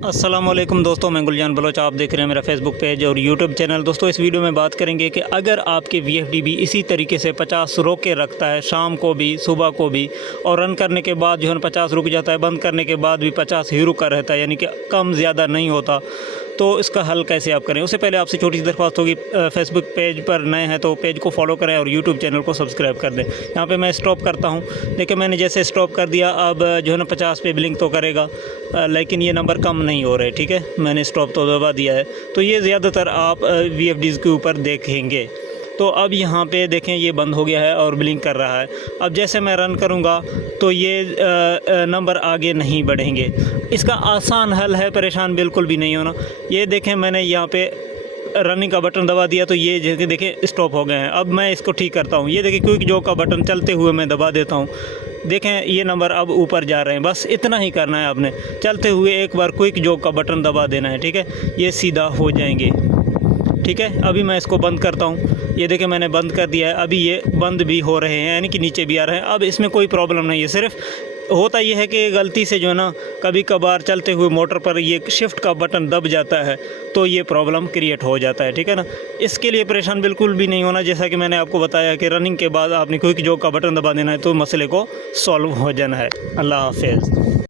अस्सलामुअलैकुम दोस्तों, मैं गुलजान बलोच। आप देख रहे हैं मेरा फेसबुक पेज और यूट्यूब चैनल। दोस्तों, इस वीडियो में बात करेंगे कि अगर आपके VFD इसी तरीके से 50 रोक के रखता है, शाम को भी सुबह को भी, और रन करने के बाद जो है 50 रुक जाता है, बंद करने के बाद भी 50 ही रुका रहता है, यानी कि कम ज़्यादा नहीं होता, तो इसका हल कैसे आप करें। उससे पहले आपसे छोटी सी दरख्वास्त होगी, फेसबुक पेज पर नए हैं तो पेज को फॉलो करें और यूट्यूब चैनल को सब्सक्राइब कर दें। यहाँ पे मैं स्टॉप करता हूँ। देखिए, मैंने जैसे स्टॉप कर दिया, अब जो है ना 50 पे ब्लिंक तो करेगा, लेकिन ये नंबर कम नहीं हो रहे। ठीक है, मैंने स्टॉप तो दबा दिया है। तो ये ज़्यादातर आप VFDs के ऊपर देखेंगे। तो अब यहाँ पे देखें, ये बंद हो गया है और ब्लिंक कर रहा है। अब जैसे मैं रन करूँगा तो ये नंबर आगे नहीं बढ़ेंगे। इसका आसान हल है, परेशान बिल्कुल भी नहीं होना। ये देखें, मैंने यहाँ पे रनिंग का बटन दबा दिया तो ये जैसे देखें स्टॉप हो गए हैं। अब मैं इसको ठीक करता हूँ। ये देखिए, क्विक जॉक का बटन चलते हुए मैं दबा देता हूँ। देखें, ये नंबर अब ऊपर जा रहे हैं। बस इतना ही करना है आपने, चलते हुए एक बार क्विक जॉक का बटन दबा देना है। ठीक है, ये सीधा हो जाएंगे। ठीक है, अभी मैं इसको बंद करता हूँ। ये देखें, मैंने बंद कर दिया है। अभी ये बंद भी हो रहे हैं, यानी कि नीचे भी आ रहे हैं। अब इसमें कोई प्रॉब्लम नहीं है। सिर्फ होता ये है कि गलती से जो है ना, कभी कभार चलते हुए मोटर पर ये शिफ्ट का बटन दब जाता है, तो ये प्रॉब्लम क्रिएट हो जाता है। ठीक है ना, इसके लिए परेशान बिल्कुल भी नहीं होना। जैसा कि मैंने आपको बताया कि रनिंग के बाद आपने क्विक जॉक का बटन दबा देना है तो मसले को सॉल्व हो जाना है। अल्लाह हाफ़िज़।